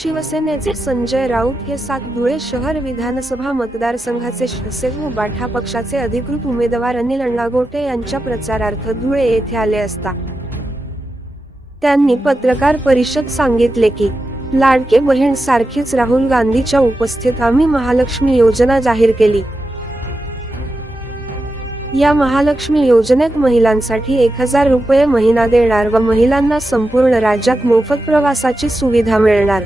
शिवसेनेचे संजय राऊत हे 7 धुळे शहर विधानसभा मतदारसंघाचे शिवसेना व बाठा पक्षाचे अधिकृत उमेदवार अनिल अण्णा गोटे यांच्या प्रचारार्थ धुळे येथे आले असता त्यांनी पत्रकार परिषद सांगितले की लाडके बहीण सारखीच राहुल गांधीच्या उपस्थित आम्ही महालक्ष्मी योजना जाहीर केली। या महालक्ष्मी योजनेत महिलांसाठी 1000 रुपये महिना देणार व महिलांना संपूर्ण राज्यात मोफत प्रवासाची सुविधा मिळणार।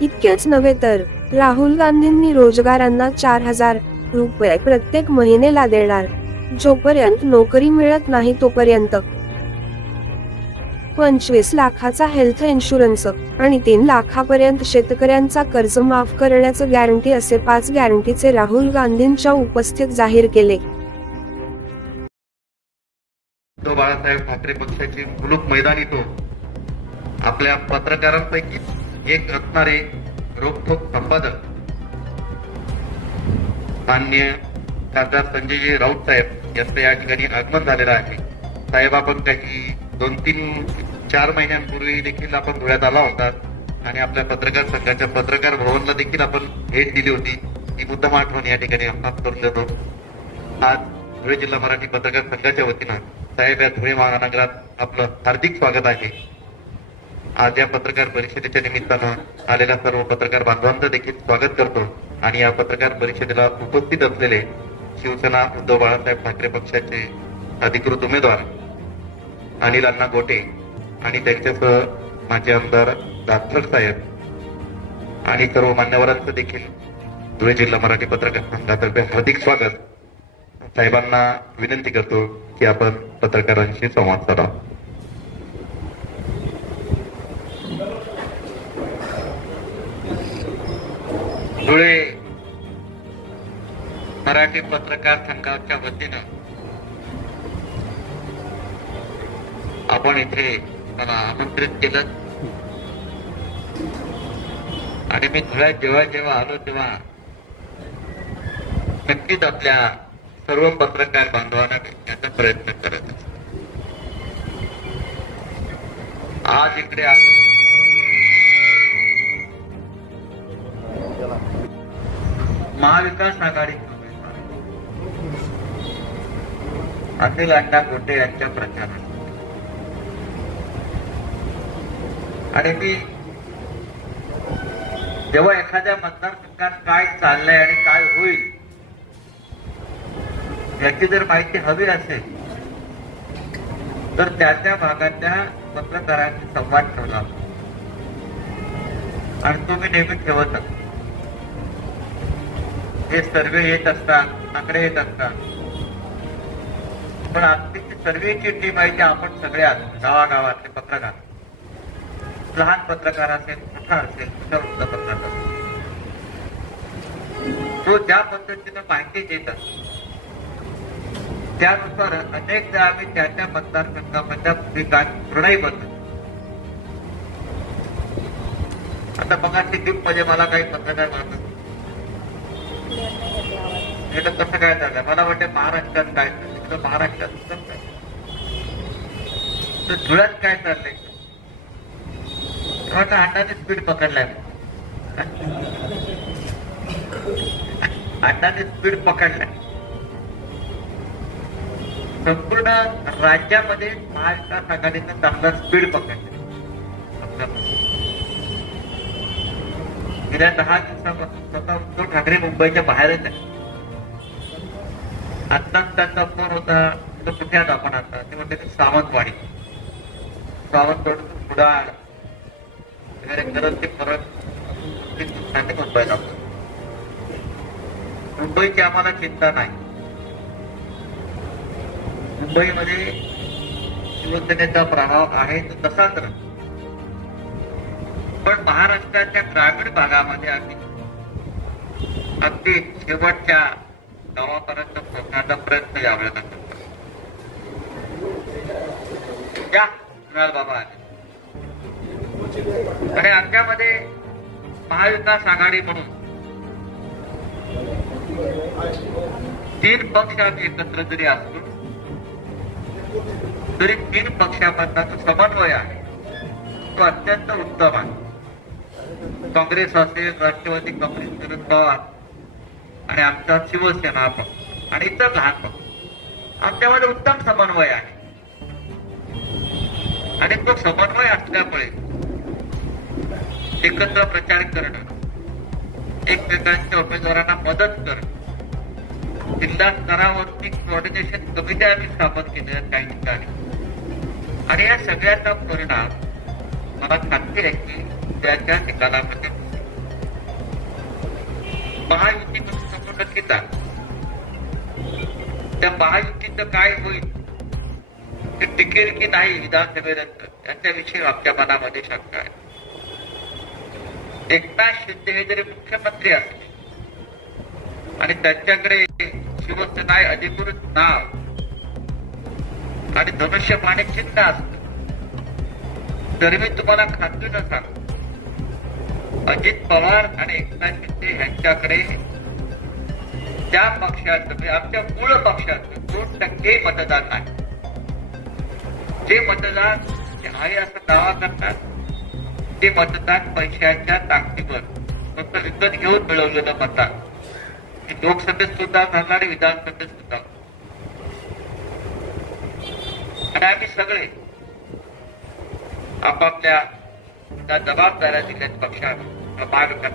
इतकेच नव्हे तर राहुल गांधींनी रोजगारांना 4000 रुपये प्रत्येक महिन्याला देणार, जोपर्यंत नोकरी मिळत नाही तोपर्यंत 25 लाखाचा हेल्थ इन्शुरन्स आणि 3 लाखापर्यंत शेतकऱ्यांचा कर्ज माफ करण्याचं गॅरंटी असे 5 गॅरंटीचे राहुल गांधींच्या उपस्थित जाहीर केले। तो बाळासाहेब ठाकरे पक्षाची मुलूक मैदानी तो आपल्या पत्रकारांपैकी एक असणारे रोखोक संपादक माननीय खासदार संजय राऊत साहेब यांचं या ठिकाणी आगमन झालेलं आहे। साहेब आपण काही 2-3-4 महिन्यांपूर्वी देखील आपण धुळ्यात आला होता आणि आपल्या पत्रकार संघाच्या पत्रकार भवनला देखील आपण भेट दिली होती। ही मुद्दाम आठवण या ठिकाणी आपण करून देतो। आज धुळे जिल्हा मराठी पत्रकार संघाच्या वतीनं साहेब या धुळे महानगरात आपलं हार्दिक स्वागत आहे। आज या पत्रकार परिषदेच्या निमित्तानं आलेल्या सर्व पत्रकार बांधवांचं देखील स्वागत करतो आणि या पत्रकार परिषदेला उपस्थित असलेले शिवसेना उद्धव बाळासाहेब ठाकरे पक्षाचे अधिकृत उमेदवार अनिल अण्णा गोटे आणि त्यांच्यासह माजी आमदार दासर साहेब आणि सर्व मान्यवरांचं देखील धुळे जिल्हा मराठी पत्रकार संघातर्फे हार्दिक स्वागत। साहेबांना विनंती करतो की आपण पत्रकारांशी संवाद साधा। धुळे मराठी पत्रकार संघाच्या वतीनं आपण इथे मला आमंत्रित केलं आणि मी धुळ्यात जेव्हा आलो तेव्हा नक्कीच आपल्या सर्व पत्रकार बांधवांना भेटण्याचा प्रयत्न करत आज इकडे महाविकास आघाडी अनिल अण्णा गोटे यांच्या प्रचारात आणि मी जेव्हा एखाद्या मतदारसंघात काय चाललंय आणि काय होईल याची जर माहिती हवी असेल तर त्या भागातल्या पत्रकारांशी संवाद ठेवला आणि तो मी नेहमी ठेवत असतो। हे सर्वे येत असतात, आकडे येत असतात, पण आजची सर्वेची टीम आहे की आपण सगळे गावागावातले पत्रकार, लहान पत्रकार असेल, मोठा असेल, छोटा पत्रकार, तो ज्या पद्धतीने माहिती देत असतो त्यानुसार अनेकदा आम्ही त्या मतदारसंघामधल्या निर्णय बदलतो। आता बघा सिक्कीम मध्ये मला काही पत्रकार म्हणतात हे तर कसं काय झालं, मला वाटतं महाराष्ट्रात काय झालं, महाराष्ट्रात काय तर धुळ्यात काय चाललंय वाटतं अण्णाने स्पीड पकडलाय, अण्णाने स्पीड पकडलाय। संपूर्ण राज्यामध्ये महाविकास आघाडीनं चांगला स्पीड पकडला। गेल्या 10 दिवसापासून स्वतः उद्धव ठाकरे मुंबईच्या बाहेरच आहे। आत्ताच त्यांचा फोन होता, तो कुठे आहात आपण आता, ते म्हणते सावंतवाडी कुडाळ वगैरे करत ते परत मुंबईला। मुंबईची आम्हाला चिंता नाही, मुंबईमध्ये शिवसेनेचा प्रभाव आहे तो तसाच राहतो, पण महाराष्ट्राच्या ग्रामीण भागामध्ये अगदी शेवटच्या गावापर्यंत पोहोचण्याचा प्रयत्न यावेळेला करतो। बाबा आणि आमच्यामध्ये महाविकास आघाडी म्हणून 3 पक्ष आम्ही एकत्र जरी असलो तरी 3 पक्षामधला जो समन्वय आहे तो अत्यंत उत्तम आहे. काँग्रेस असेल, राष्ट्रवादी काँग्रेस, शरद पवार आणि आमचा शिवसेना पक्ष आणि इतर लहान पक्ष आमच्यामध्ये उत्तम समन्वय आहे. आणि तो समन्वय असल्यामुळे एकत्र प्रचार करणं, एकमेकांच्या उमेदवारांना मदत करणं, जिल्हा स्तरावरती कोऑर्डिनेशन कमिटी आम्ही स्थापन केल्या काही ठिकाणी आणि या सगळ्याचा परिणाम मला खात्री आहे की त्याच्या निकालामध्ये महायुतीकडून समोर नक्कीच आहे. त्या महायुतीचं काय होईल, ते टिकेल की नाही विधानसभेनंतर याच्याविषयी आमच्या मनामध्ये शंका आहे. एकनाथ शिंदे हे जरी मुख्यमंत्री असले आणि त्यांच्याकडे शिवसेना अधिकृत नाव आणि धनुष्यबाण चिन्ह असतं तरी मी तुम्हाला खात्रीनं सांगतो, अजित पवार आणि एकनाथ शिंदे यांच्याकडे त्या पक्षाचं म्हणजे आमच्या मूळ पक्षाचं 2% मतदान आहे. जे मतदान आहे असं दावा करतात ते मतदान पैशाच्या ताकदीवर फक्त विकत घेऊन मिळवलेलं मतदान लोकसभेत सुद्धा झालं आणि विधानसभेत सुद्धा. आणि आम्ही सगळे आपापल्या त्या जबाबदाऱ्या दिल्यात पक्षानं महाविकास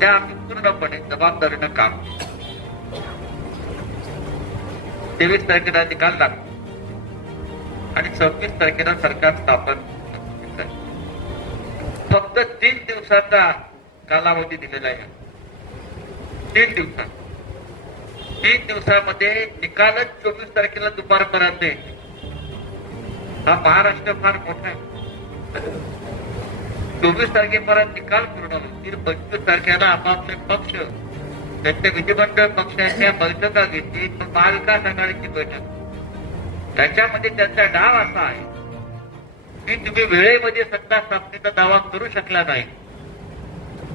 त्या आम्ही पूर्णपणे जबाबदारीनं काम 23 तारखेला निकाल लागतो आणि 26 तारखेला सरकार स्थापन. फक्त 3 दिवसाचा कालावधी दिलेला आहे. 3 दिवसामध्ये निकालच 24 तारखेला दुपारपर्यंत येईल. हा महाराष्ट्र फार मोठा आहे. 24 तारखेपर्यंत निकाल पूर्ण होतील. 25 तारखेला आपापले पक्ष त्यांच्या विधिमंडळ पक्षाच्या बैठका घेतील. महाविकास आघाडीची बैठक. त्याच्यामध्ये त्यांचा डाव असा आहे की तुम्ही वेळेमध्ये सत्ता स्थापनेचा दावा करू शकला नाही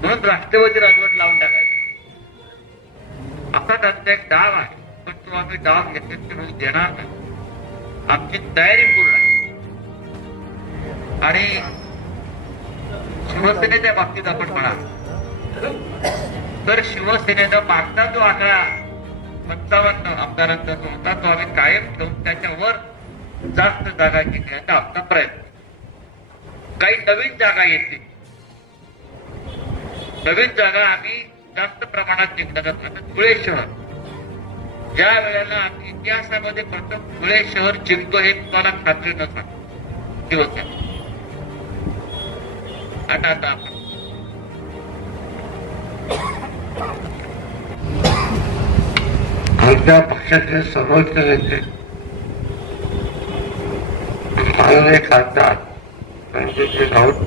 म्हणून राष्ट्रवादी राजवट लावून टाकायचा असा त्यांचा एक डाव आहे. पण तो आम्ही डाव यशस्वी होऊ देणार नाही. आमची तयारी पूर्ण आहे. आणि शिवसेनेच्या बाबतीत आपण म्हणाल तर शिवसेनेनं मागचा जो आकडा 55 आमदारांचा जो होता तो आम्ही कायम ठेवून त्याच्यावर जास्त जागा घेण्याचा आमचा प्रयत्न. काही नवीन जागा येतील. नवीन जागा आम्ही जास्त प्रमाणात जिंकणार आहोत. धुळे शहर ज्या वेळेला आम्ही इतिहासामध्ये प्रथम धुळे शहर जिंकतो हे तुम्हाला खात्रीनं सांगतो शिवसेना. आता आपण आमच्या पक्षाचे सर्वोच्च नेते माननीय खासदार संजय राऊत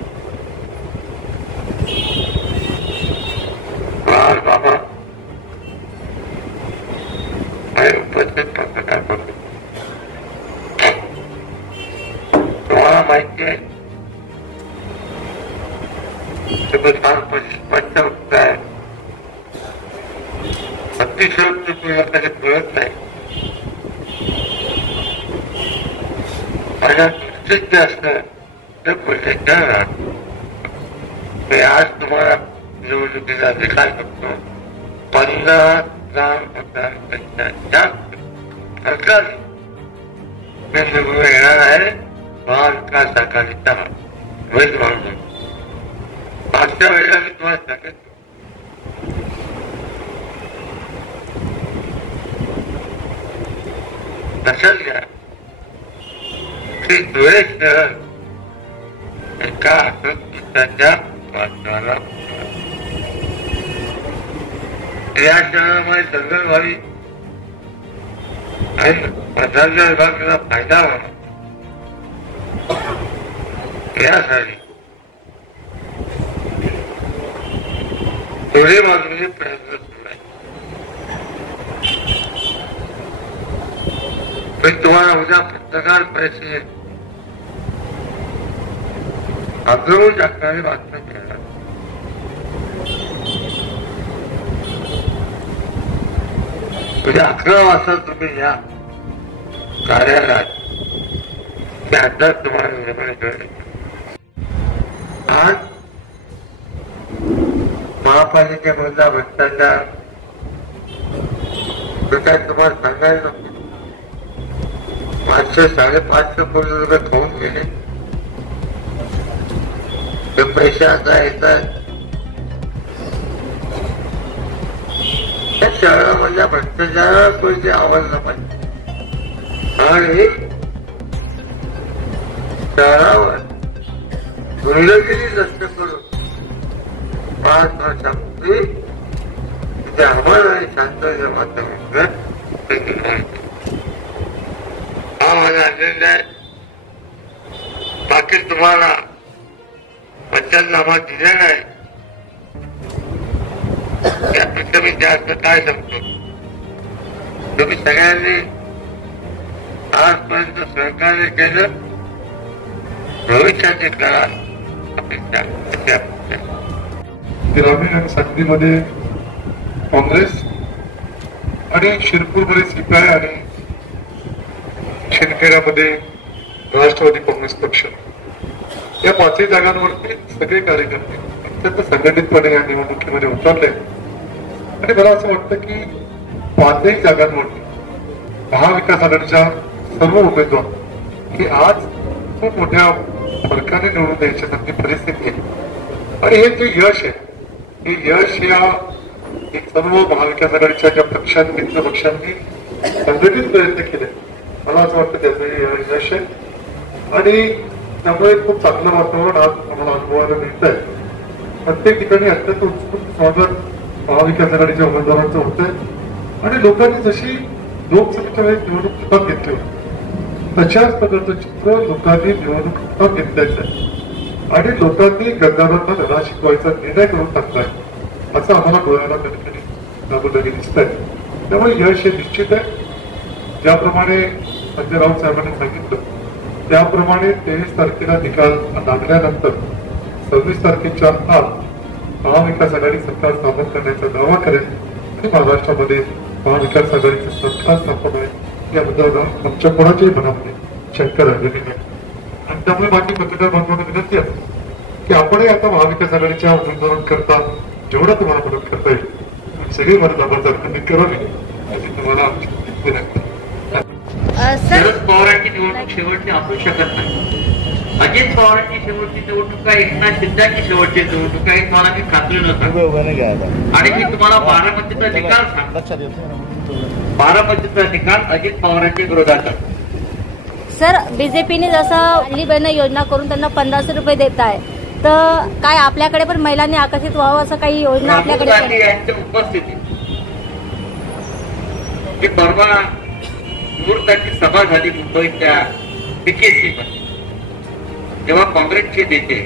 बाबा आणि उपस्थित पत्रकार बंधू, तुम्हाला माहिती आहे पंचावत्तर अतिशय कधी कळत नाही. माझ्या निश्चित जास्त ते बोलले मी आज तुम्हाला निवडणुकीचा निकाल बघतो. 50,000 मतदारांपेक्षा सरकार निवडून येणार आहे. महाविकास आघाडीचा उमेदवार म्हणून मागच्या वेळेला मी तुम्हाला सांगितलं लक्षात घ्या की धुळे शहर एका आत्महत्याच्या वातावरणाला या शहरामध्ये दंगलवादी आणि प्रशासन विभागाला फायदा व्हावा यासाठी दोन्ही बाजूने प्रयत्न सुरू आहे. मी तुम्हाला उद्या पत्रकार परिषदेत आग्रह टाकणारी बातमी मिळणार. उद्या 11 वाजता तुम्ही या कार्यालयात त्याचा तुम्हाला आज महापालिकेमधला भ्रष्टाचार तुम्हाला सांगायला नको. 500-550 कोटी रुपये खाऊन गेले. ते पैसे आता येतात त्या शहरामधल्या भ्रष्टाचाराला कोणती आवाज पाहिजे. आणि शहरावर दुर्लक्षित लक्ष करून 5 वर्षापूर्वी तिथे आम्हाला शांत हा माझा अजेंडा आहे. बाकी तुम्हाला पंचायतनामा दिलेला आहे. त्यापेक्षा मी जास्त काय सांगतो. तुम्ही सगळ्यांनी आजपर्यंत सहकार्य केलं. भविष्याचे करा अपेक्षा. ग्रामीण आणि सांगलीमध्ये काँग्रेस आणि शिरपूरमध्ये सीपीआय आणि शिंदखेड्यामध्ये राष्ट्रवादी काँग्रेस पक्ष या 5 जागांवरती सगळे कार्यकर्ते अत्यंत संघटितपणे या निवडणुकीमध्ये उतरले. आणि मला असं वाटतं की 5 जागांवरती महाविकास आघाडीच्या सर्व उमेदवार की आज खूप मोठ्या फरकाने निवडून द्यायची संधी परिस्थिती आहे. आणि हे जे यश आहे हे यश या सर्व महाविकास आघाडीच्या ज्या पक्षांनी मित्र पक्षांनी संघटित प्रयत्न केले मला असं वाटतं त्याचं यश आहे. आणि त्यामुळे खूप चांगलं वातावरण आज आम्हाला अनुभवायला मिळत आहे. प्रत्येक ठिकाणी अत्यंत उत्स्फूर्त स्वागत महाविकास आघाडीच्या उमेदवारांचं होत आहे. आणि लोकांनी जशी लोकसभेच्या वेळेस निवडणूक हातात घेतली होती तशाच प्रकारचं चित्र लोकांनी निवडणूक हातात घेतल्याचं आहे. आणि लोकांनी गद्दारांना धडा शिकवायचा निर्णय करून टाकलाय असं आम्हाला डोळ्याला कधीकधी दाबोदारी दिसत आहे. त्यामुळे यश हे निश्चित आहे. ज्याप्रमाणे संजय राऊत साहेबांनी सांगितलं त्याप्रमाणे 23 तारखेला निकाल लागल्यानंतर 26 तारखेच्या आत महाविकास आघाडी सरकार स्थापन करण्याचा दावा करेल. आणि महाराष्ट्रामध्ये महाविकास आघाडीचं सरकार स्थापन आहे याबद्दल आमच्या कोणाच्याही मनामध्ये शंका राहिलेली नाही. आणि त्यामुळे माझी पत्रकार बांधवांना विनंती आहे की आपणही आता महाविकास आघाडीच्या उमेदवारांकरता जेवढा तुम्हाला मदत करता येईल सगळी मदत आपण जर करावी अशी तुम्हाला आमची विनंती. शरद पवारांची निवडणूक शेवटची असू शकत नाही. अजित पवारांची शेवटची निवडणूक आहे. एकनाथ शिंदेची शेवटची निवडणूक आहे. मला मी खात्री नव्हतं. आणि मी तुम्हाला बारामतीचा निकाल सांगतो. बारामतीचा निकाल अजित पवारांच्या विरोधात आहे. सर बीजेपीने जसं पहिली बहीण योजना करून त्यांना 1500 रुपये देत आहे तर काय आपल्याकडे पण महिलांनी आकर्षित व्हावं असं काही योजना आपल्याकडे यांच्या उपस्थितीत परवा मुहूर्ताची सभा झाली मुंबईच्या बीकेसी मध्ये. जेव्हा काँग्रेसचे नेते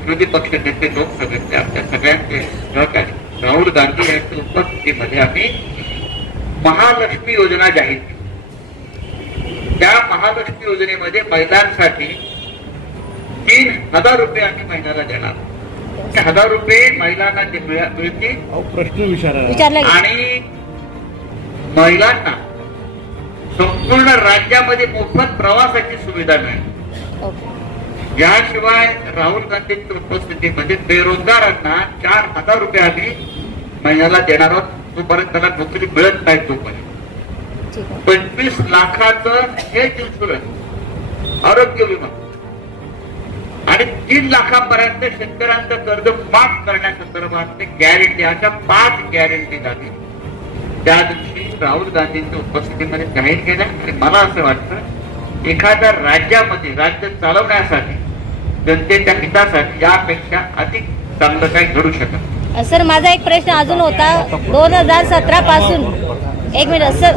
विरोधी पक्ष नेते लोकसभेतले आपल्या सगळ्यांचे सहकारी राहुल गांधी यांच्या उपस्थितीमध्ये आम्ही महालक्ष्मी योजना जाहीर केली. त्या महालक्ष्मी योजनेमध्ये महिलांसाठी 3000 रुपये आम्ही महिन्याला देणार. 1000 रुपये महिलांना मिळतील. प्रश्न विचारला आणि महिलांना संपूर्ण राज्यामध्ये मोफत प्रवासाची सुविधा मिळेल. याशिवाय राहुल गांधींच्या उपस्थितीमध्ये बेरोजगारांना 4000 रुपये आम्ही महिन्याला देणार आहोत. तोपर्यंत त्याला नोकरी मिळत नाही तोपर्यंत 25 लाखाचं हेल्थ इन्शुरन्स आरोग्य विमा आणि 3 लाखापर्यंत शेतकऱ्यांचं कर्ज माफ करण्यासंदर्भात गॅरंटी अशा 5 गॅरंटी झाली त्या दिवशी राहुल गांधींच्या उपस्थितीमध्ये जाहीर केल्या. आणि मला असं वाटतं एखाद्या राज्यामध्ये राज्य चालवण्यासाठी जनतेच्या हितासाठी यापेक्षा अधिक चांगलं काही घडू शकत. सर माझा एक प्रश्न अजून होता 2017 पासून एक मिनिट सर